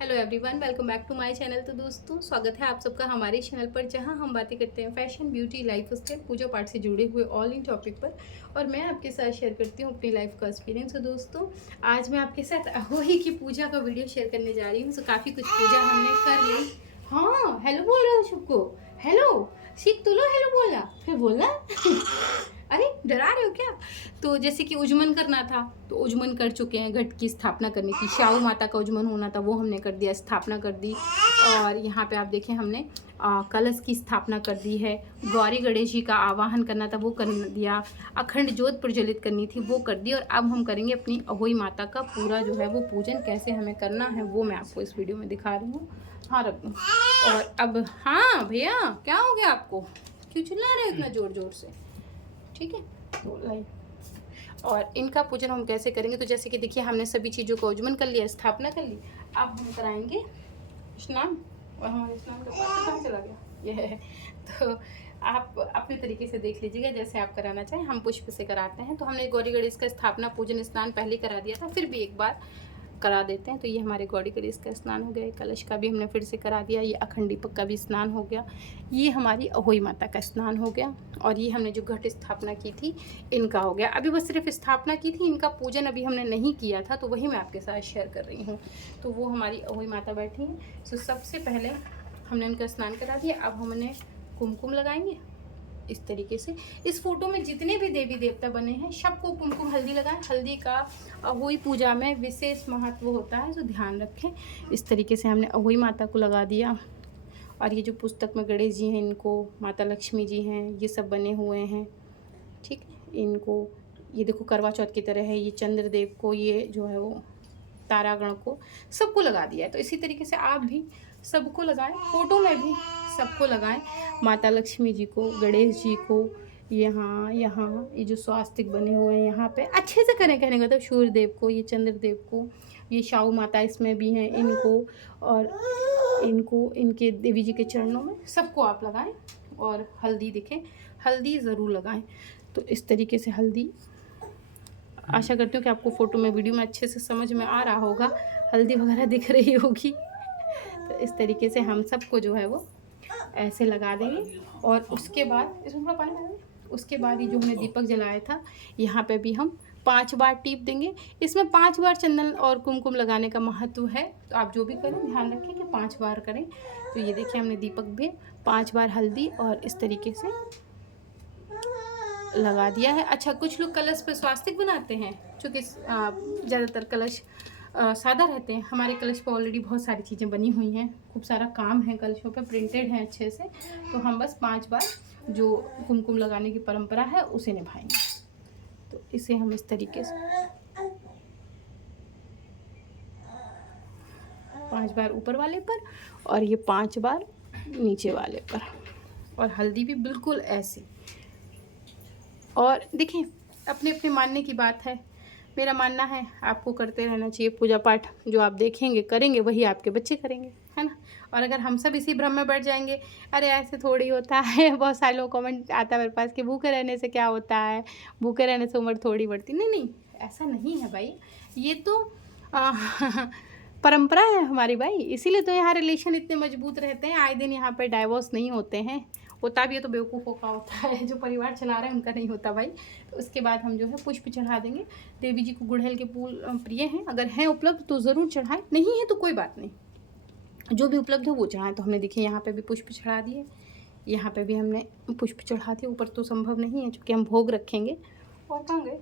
Hello everyone, welcome back to my channel. तो दोस्तों, स्वागत है आप सबका हमारे चैनल पर, जहां हम बातें करते हैं फैशन, ब्यूटी, लाइफ स्टाइल, पूजा पाठ से जुड़े हुए ऑल इन टॉपिक पर। और मैं आपके साथ शेयर करती हूं अपनी लाइफ का एक्सपीरियंस। तो दोस्तों, आज मैं आपके साथ अहोई की पूजा का वीडियो शेयर करने जा रही हूँ। तो काफ़ी कुछ पूजा हमने कर ली। हाँ, हेलो बोल रहे हो सबको। हेलो सीख तो लो, हेलो बोलना फिर बोलना। अरे डरा रहे हो क्या? तो जैसे कि उजमन करना था तो उजमन कर चुके हैं। घट की स्थापना करनी थी, श्याऊ माता का उजमन होना था, वो हमने कर दिया, स्थापना कर दी। और यहाँ पे आप देखें हमने कलश की स्थापना कर दी है। गौरी गणेश जी का आवाहन करना था, वो कर दिया। अखंड ज्योत प्रज्वलित करनी थी, वो कर दी। और अब हम करेंगे अपनी अहोई माता का पूरा जो है वो पूजन। कैसे हमें करना है वो मैं आपको इस वीडियो में दिखा रही हूँ। हाँ रख दूँ। और अब हाँ भैया, क्या हो गया आपको? क्यों चिल्ला रहे हो इतना ज़ोर ज़ोर से? ठीक है, तो लाइक और इनका पूजन हम कैसे करेंगे। तो जैसे कि देखिए, हमने सभी चीज़ों का उज्जमन कर लिया, स्थापना कर ली। अब हम कराएंगे स्नान। और हमारे स्नान का पात्र कहाँ चला गया? ये है। तो आप अपने तरीके से देख लीजिएगा, जैसे आप कराना चाहें। हम पुष्प से कराते हैं। तो हमने गौरी गणेश का स्थापना पूजन स्नान पहले करा दिया था, फिर भी एक बार करा देते हैं। तो ये हमारे गौरी गणेश का स्नान हो गया। कलश का भी हमने फिर से करा दिया। ये अखंड दीपक का भी स्नान हो गया। ये हमारी अहोई माता का स्नान हो गया। और ये हमने जो घट स्थापना की थी इनका हो गया। अभी बस सिर्फ स्थापना की थी, इनका पूजन अभी हमने नहीं किया था, तो वही मैं आपके साथ शेयर कर रही हूँ। तो वो हमारी अहोई माता बैठी हैं। तो सबसे पहले हमने इनका स्नान करा दिया। अब हमने कुमकुम लगाएंगे इस तरीके से। इस फोटो में जितने भी देवी देवता बने हैं सबको कुमकुम हल्दी लगाएं। हल्दी का अहोई पूजा में विशेष महत्व होता है, तो ध्यान रखें। इस तरीके से हमने अहोई माता को लगा दिया। और ये जो पुस्तक में गणेश जी हैं, इनको माता लक्ष्मी जी हैं, ये सब बने हुए हैं। ठीक है, इनको ये देखो करवा चौथ की तरह है। ये चंद्रदेव को, ये जो है वो तारागण को, सबको लगा दिया है। तो इसी तरीके से आप भी सबको लगाएं, फोटो में भी सबको लगाएं। माता लक्ष्मी जी को, गणेश जी को, यहाँ यहाँ ये जो स्वास्तिक बने हुए हैं यहाँ पे अच्छे से करें। कहने का मतलब सूर्य देव को, ये चंद्रदेव को, ये शाऊ माता इसमें भी हैं, इनको और इनको, इनके देवी जी के चरणों में सबको आप लगाएं। और हल्दी दिखे, हल्दी ज़रूर लगाएं। तो इस तरीके से हल्दी, आशा करती हूँ कि आपको फ़ोटो में, वीडियो में अच्छे से समझ में आ रहा होगा, हल्दी वगैरह दिख रही होगी। तो इस तरीके से हम सबको जो है वो ऐसे लगा देंगे। और उसके बाद इसमें थोड़ा पानी डाल दें। उसके बाद ये जो हमने दीपक जलाया था, यहाँ पे भी हम 5 बार टीप देंगे। इसमें 5 बार चंदन और कुमकुम लगाने का महत्व है। तो आप जो भी करें ध्यान रखें कि 5 बार करें। तो ये देखिए, हमने दीपक भी 5 बार हल्दी और इस तरीके से लगा दिया है। अच्छा, कुछ लोग कलश पे स्वास्तिक बनाते हैं, चूँकि ज़्यादातर कलश सादा रहते हैं। हमारे कलश पे ऑलरेडी बहुत सारी चीज़ें बनी हुई हैं, खूब सारा काम है कलशों पे, प्रिंटेड हैं अच्छे से। तो हम बस 5 बार जो कुमकुम लगाने की परंपरा है उसे निभाएंगे। तो इसे हम इस तरीके से 5 बार ऊपर वाले पर और ये 5 बार नीचे वाले पर। और हल्दी भी बिल्कुल ऐसे। और देखिए, अपने अपने मानने की बात है। मेरा मानना है आपको करते रहना चाहिए पूजा पाठ। जो आप देखेंगे करेंगे वही आपके बच्चे करेंगे, है ना। और अगर हम सब इसी भ्रम में बैठ जाएंगे, अरे ऐसे थोड़ी होता है। बहुत सारे लोग कमेंट आता है मेरे पास कि भूखे रहने से क्या होता है, भूखे रहने से उम्र थोड़ी बढ़ती। नहीं नहीं, ऐसा नहीं है भाई। ये तो परंपरा है हमारी भाई। इसीलिए तो यहाँ रिलेशन इतने मजबूत रहते हैं। आए दिन यहाँ पर डाइवोर्स नहीं होते हैं। होता भी है तो बेवकूफ़ों का होता है, जो परिवार चला रहा है उनका नहीं होता भाई। तो उसके बाद हम जो है पुष्प चढ़ा देंगे। देवी जी को गुड़हल के फूल प्रिय हैं, अगर हैं उपलब्ध तो ज़रूर चढ़ाएं, नहीं है तो कोई बात नहीं, जो भी उपलब्ध हो वो चढ़ाएं। तो हमने देखिए यहाँ पे भी पुष्प चढ़ा दिए, यहाँ पे भी हमने पुष्प चढ़ा दिए। ऊपर तो संभव नहीं है क्योंकि हम भोग रखेंगे। और कहाँ गए?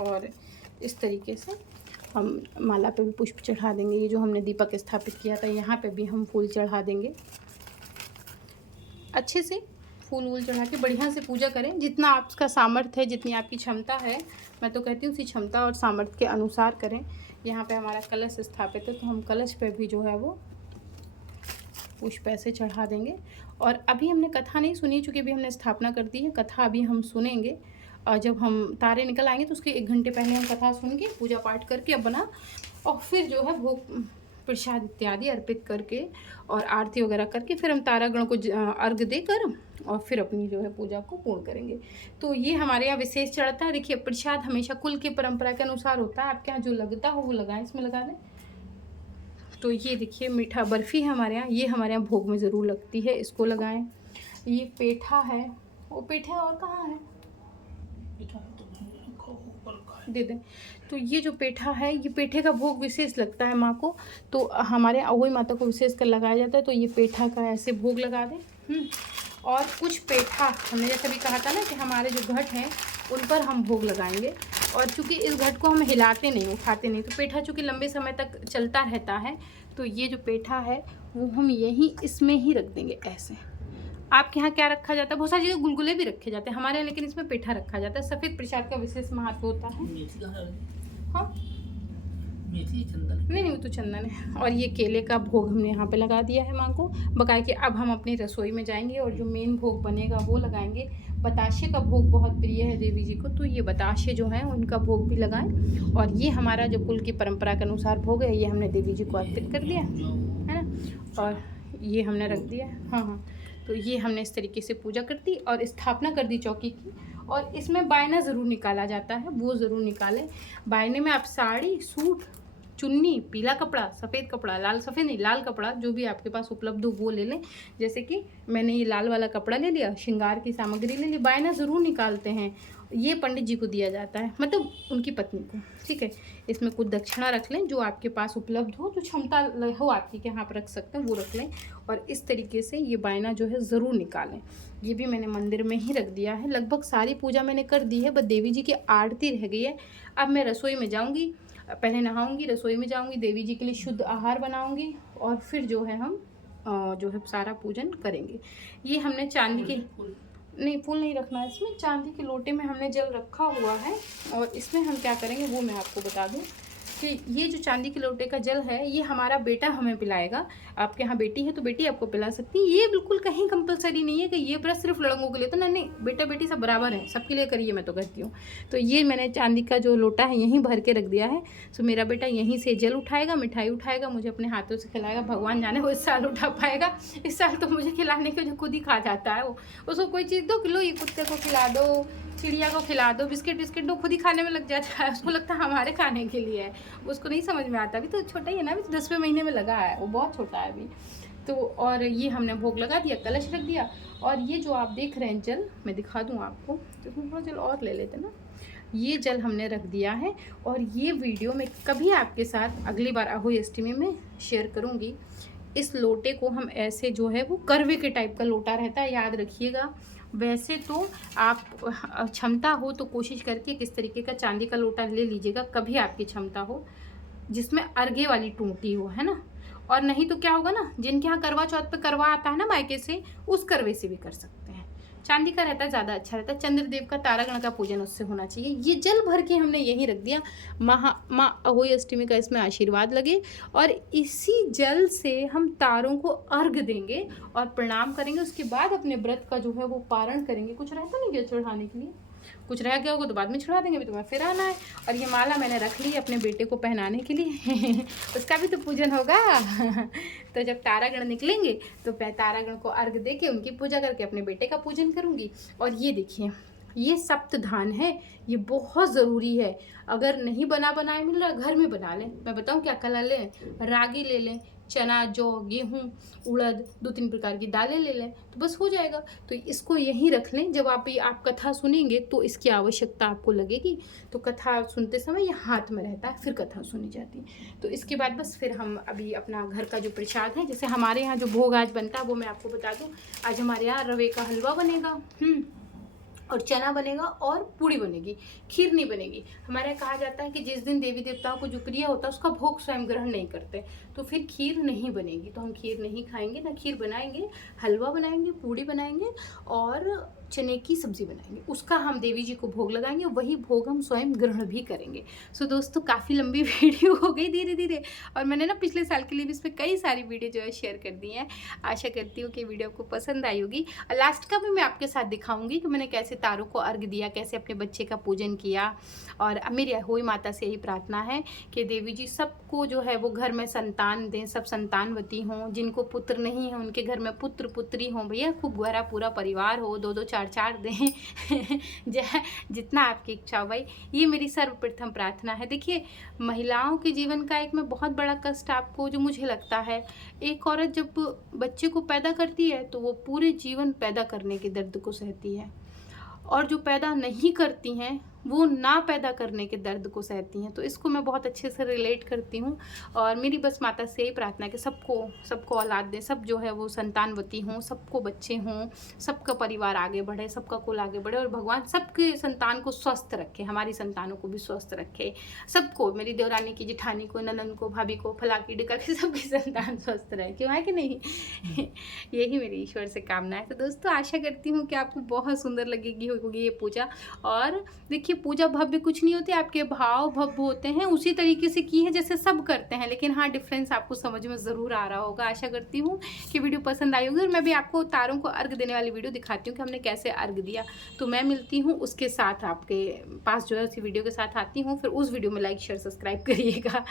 और इस तरीके से हम माला पे भी पुष्प चढ़ा देंगे। ये जो हमने दीपक स्थापित किया था यहाँ पे भी हम फूल चढ़ा देंगे। अच्छे से फूल वूल चढ़ा के बढ़िया से पूजा करें। जितना आपका सामर्थ्य है, जितनी आपकी क्षमता है, मैं तो कहती हूँ उसी क्षमता और सामर्थ्य के अनुसार करें। यहाँ पे हमारा कलश स्थापित है तो हम कलश पे भी जो है वो पुष्प ऐसे चढ़ा देंगे। और अभी हमने कथा नहीं सुनी, चूँकि अभी हमने स्थापना कर दी है। कथा अभी हम सुनेंगे और जब हम तारे निकल आएंगे तो उसके 1 घंटे पहले हम कथा सुन के पूजा पाठ करके अब बना, और फिर जो है भोग प्रसाद इत्यादि अर्पित करके और आरती वगैरह करके फिर हम तारागण को अर्घ देकर और फिर अपनी जो है पूजा को पूर्ण करेंगे। तो ये हमारे यहाँ विशेष चढ़ता है। देखिए प्रसाद हमेशा कुल की परंपरा के अनुसार होता है, आपके यहाँ जो लगता हो वो लगाएं, इसमें लगा दें। तो ये देखिए मीठा बर्फ़ी है हमारे यहाँ, ये हमारे यहाँ भोग में ज़रूर लगती है, इसको लगाएं। ये पेठा है, वो पेठा और कहाँ है, दे दें। तो ये जो पेठा है, ये पेठे का भोग विशेष लगता है माँ को, तो हमारे अहोई माता को विशेष कर लगाया जाता है। तो ये पेठा का ऐसे भोग लगा दें। और कुछ पेठा हमने जैसे भी कहा था ना कि हमारे जो घट हैं उन पर हम भोग लगाएंगे। और चूँकि इस घट को हम हिलाते नहीं, उठाते नहीं, तो पेठा चूँकि लंबे समय तक चलता रहता है, तो ये जो पेठा है वो हम यहीं इसमें ही रख देंगे ऐसे। आपके यहाँ क्या रखा जाता है? बहुत सारी चीज़ें गुलगुले भी रखे जाते हैं हमारे यहाँ, लेकिन इसमें पेठा रखा जाता है। सफ़ेद प्रसाद का विशेष महत्व होता है। हाँ नहीं, वो तो चंदन है। और ये केले का भोग हमने यहाँ पे लगा दिया है माँ को बकाया कि अब हम अपनी रसोई में जाएंगे और जो मेन भोग बनेगा वो लगाएंगे। बताशे का भोग बहुत प्रिय है देवी जी को, तो ये बताशे जो हैं उनका भोग भी लगाएं। और ये हमारा जो कुल की परंपरा के अनुसार भोग है, ये हमने देवी जी को अर्पित कर दिया है ना, और ये हमने रख दिया। हाँ, तो ये हमने इस तरीके से पूजा कर दी और स्थापना कर दी चौकी की। और इसमें बायना ज़रूर निकाला जाता है, वो ज़रूर निकालें। बायने में आप साड़ी, सूट, चुन्नी, पीला कपड़ा, सफ़ेद कपड़ा, लाल, सफ़ेद नहीं, लाल कपड़ा जो भी आपके पास उपलब्ध हो वो ले लें। जैसे कि मैंने ये लाल वाला कपड़ा ले लिया, श्रृंगार की सामग्री ले ली। बायना ज़रूर निकालते हैं, ये पंडित जी को दिया जाता है, मतलब उनकी पत्नी को, ठीक है। इसमें कुछ दक्षिणा रख लें जो आपके पास उपलब्ध हो, जो क्षमता हो आपकी कि आप रख सकते हैं वो रख लें। और इस तरीके से ये बायना जो है ज़रूर निकालें। ये भी मैंने मंदिर में ही रख दिया है। लगभग सारी पूजा मैंने कर दी है, बस देवी जी की आरती रह गई है। अब मैं रसोई में जाऊँगी, पहले नहाऊंगी, रसोई में जाऊंगी, देवी जी के लिए शुद्ध आहार बनाऊंगी और फिर जो है हम जो है सारा पूजन करेंगे। ये हमने चांदी के, नहीं फूल नहीं रखना है इसमें, चांदी के लोटे में हमने जल रखा हुआ है। और इसमें हम क्या करेंगे वो मैं आपको बता दूं कि ये जो चांदी के लोटे का जल है ये हमारा बेटा हमें पिलाएगा। आपके यहाँ बेटी है तो बेटी आपको पिला सकती है। ये बिल्कुल कहीं कंपलसरी नहीं है कि ये व्रत सिर्फ लड़कों के लिए, तो नहीं, बेटा बेटी सब बराबर है, सबके लिए करिए, मैं तो कहती हूँ। तो ये मैंने चांदी का जो लोटा है यहीं भर के रख दिया है। सो मेरा बेटा यहीं से जल उठाएगा, मिठाई उठाएगा, मुझे अपने हाथों से खिलाएगा। भगवान जाने वो इस साल उठा पाएगा, इस साल तो मुझे खिलाने के जो खुद ही खा जाता है वो। उसको कोई चीज़ दो, किलो ये कुत्ते को खिला दो, चिड़िया को खिला दो, बिस्किट दो, खुद ही खाने में लग जाता है। उसको लगता है हमारे खाने के लिए है, उसको नहीं समझ में आता। अभी तो छोटा ही है ना, अभी तो 10वें महीने में लगा है, वो बहुत छोटा है अभी तो। और ये हमने भोग लगा दिया, कलश रख दिया। और ये जो आप देख रहे हैं जल, मैं दिखा दूँ आपको, तो थोड़ा जल और ले लेते ना। ये जल हमने रख दिया है और ये वीडियो मैं कभी आपके साथ अगली बार अहोई अष्टमी में शेयर करूँगी। इस लोटे को हम ऐसे जो है वो करवे के टाइप का लोटा रहता है, याद रखिएगा। वैसे तो आप क्षमता हो तो कोशिश करके किस तरीके का चांदी का लोटा ले लीजिएगा, कभी आपकी क्षमता हो जिसमें अर्घे वाली टूटी हो, है ना। और नहीं तो क्या होगा ना, जिनके यहाँ करवा चौथ पे करवा आता है ना मायके से, उस करवे से भी कर सकते हैं। चांदी का रहता है, ज़्यादा अच्छा रहता है। चंद्रदेव का, तारागण का पूजन उससे होना चाहिए। ये जल भर के हमने यहीं रख दिया। माँ अहोई अष्टमी का इसमें आशीर्वाद लगे और इसी जल से हम तारों को अर्घ देंगे और प्रणाम करेंगे। उसके बाद अपने व्रत का जो है वो पारण करेंगे। कुछ रहता नहीं गया चढ़ाने के लिए, कुछ रह गया होगा तो बाद में छुड़ा देंगे, अभी तुम्हें फिर आना है। और ये माला मैंने रख ली अपने बेटे को पहनाने के लिए उसका भी तो पूजन होगा तो जब तारागण निकलेंगे तो तारागण को अर्घ दे के उनकी पूजा करके अपने बेटे का पूजन करूँगी। और ये देखिए, ये सप्तधान है, ये बहुत ज़रूरी है। अगर नहीं बनाए मिल रहा, घर में बना लें। मैं बताऊँ क्या कला लें, रागी ले लें, चना, जौ, गेहूँ, उड़द, 2-3 प्रकार की दालें ले लें तो बस हो जाएगा। तो इसको यहीं रख लें। जब आप कथा सुनेंगे तो इसकी आवश्यकता आपको लगेगी। तो कथा सुनते समय ये हाथ में रहता है, फिर कथा सुनी जाती है। तो इसके बाद बस फिर हम अभी अपना घर का जो प्रसाद है, जैसे हमारे यहाँ जो भोग आज बनता है वो मैं आपको बता दूँ। आज हमारे यहाँ रवे का हलवा बनेगा और चना बनेगा और पूड़ी बनेगी, खीर नहीं बनेगी। हमारे यहाँ कहा जाता है कि जिस दिन देवी देवताओं को जो प्रिय होता है उसका भोग स्वयं ग्रहण नहीं करते, तो फिर खीर नहीं बनेगी। तो हम खीर नहीं खाएंगे, ना खीर बनाएंगे, हलवा बनाएंगे, पूड़ी बनाएंगे और चने की सब्ज़ी बनाएंगे, उसका हम देवी जी को भोग लगाएंगे, वही भोग हम स्वयं ग्रहण भी करेंगे। सो दोस्तों काफ़ी लंबी वीडियो हो गई धीरे धीरे, और मैंने ना पिछले साल के लिए भी इस पर कई सारी वीडियो जो है शेयर कर दी हैं। आशा करती हूँ कि वीडियो आपको पसंद आई होगी। लास्ट का भी मैं आपके साथ दिखाऊंगी कि मैंने कैसे तारों को अर्घ दिया, कैसे अपने बच्चे का पूजन किया। और मेरी होई माता से यही प्रार्थना है कि देवी जी सबको जो है वो घर में संतान दें, सब संतानवती हों। जिनको पुत्र नहीं है उनके घर में पुत्र पुत्री हों भैया, खूब भरा पूरा परिवार हो, 2 2 4 4 दें जितना आपकी इच्छा हो भाई। ये मेरी सर्वप्रथम प्रार्थना है। देखिए महिलाओं के जीवन का एक में बहुत बड़ा कष्ट आपको जो मुझे लगता है, एक औरत जब बच्चे को पैदा करती है तो वो पूरे जीवन पैदा करने के दर्द को सहती है, और जो पैदा नहीं करती हैं वो ना पैदा करने के दर्द को सहती हैं। तो इसको मैं बहुत अच्छे से रिलेट करती हूँ, और मेरी बस माता से यही प्रार्थना है कि सबको औलाद दें, सब जो है वो संतानवती हों, सबको बच्चे हों, सबका परिवार आगे बढ़े, सबका कुल आगे बढ़े, और भगवान सबके संतान को स्वस्थ रखे, हमारी संतानों को भी स्वस्थ रखे, सबको, मेरी देवरानी की, जेठानी को, ननन को, भाभी को, फला की डिका की, सबकी संतान स्वस्थ रहे, क्यों है कि नहीं यही मेरी ईश्वर से कामना है। तो दोस्तों आशा करती हूँ कि आपको बहुत सुंदर लगेगी होगी ये पूजा। और देखिए पूजा भव्य कुछ नहीं होती, आपके भाव भव्य होते हैं, उसी तरीके से की है जैसे सब करते हैं, लेकिन हाँ डिफरेंस आपको समझ में ज़रूर आ रहा होगा। आशा करती हूँ कि वीडियो पसंद आई होगी, और मैं भी आपको तारों को अर्घ देने वाली वीडियो दिखाती हूँ कि हमने कैसे अर्घ दिया। तो मैं मिलती हूँ उसके साथ, आपके पास जो है उसी वीडियो के साथ आती हूँ, फिर उस वीडियो में लाइक शेयर सब्सक्राइब करिएगा